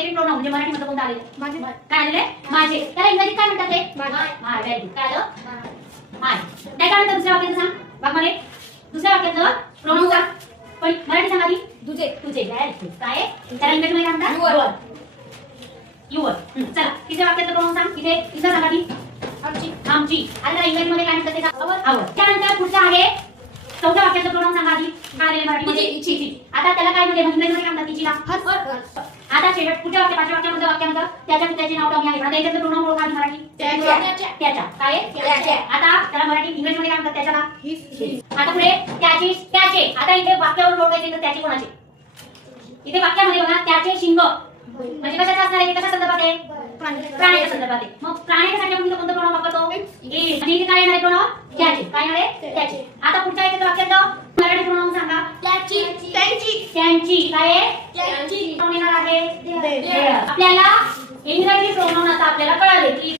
Second pronoun म्हणजे मराठीमध्ये कोणतं आलेलं? माझे. काय आलेलं? माझे. त्याला इंग्रजीत काय म्हणतात ते? माय. Very good. काय आलं? माय. त्याच्यानंतर दुसऱ्या वाक्याचं सांग. वाक्यामध्ये दुसऱ्या वाक्याचं प्रोनाउन सांग. पण मराठी सांग आधी. तुझे. तुझे. Very good. काय आहे? त्याला इंग्रजीमध्ये काय म्हणतात? युअर. युअर. चला तिसऱ्या वाक्याचं प्रोनाउन सांग. इथे सांग आधी. आमची. आमची. आता इंग्रजीमध्ये काय म्हणतात ते? आवर. आवर. त्यानंतर पुढचं आहे चौथ्या वाक्याचं प्रोनाउन सांगा आधी. काय आलेलं मराठीमध्ये? इची. आता त्याला काय म्हणते? इंग्रजीमध्ये काय म्हणतात तिचीला? हर. आता शेवट पुढच्या पाचव्या वाक्यामध्ये त्याचे नाव कमी आहे. आता याच्यातलं प्रोनाउन ओळखा आधी मराठी. त्याच्या. काय आहे? त्याच्या. आता त्याला मराठी इंग्रजीमध्ये काय म्हणतात त्याच्याला? हिज. आता पुढे त्याचे. आता इथे वाक्यावर ओळखायचे तर त्याचे कोणाचे? इथे वाक्यामध्ये बघा त्याचे शिंग म्हणजे कशाचं असणार आहे? कशा संदर्भात आहे? प्राण्याच्या संदर्भात आहे. मग प्राण्यासाठी आपण कोणतं प्रोनाउन वापरतो? इज. आणि इथे काय येणार आहे प्रोनाउन? त्याचे. काय येणार आहे? त्याचे. आता पुढच्या याच्यात वाक्याचं मराठी प्रोनाउन सांगा. त्याची. त्यांची. काय आहे? त्यांची. प्रोनाउन येणार आहे. आपल्याला इंग्रजी प्रोनाउन आता आपल्याला कळाले की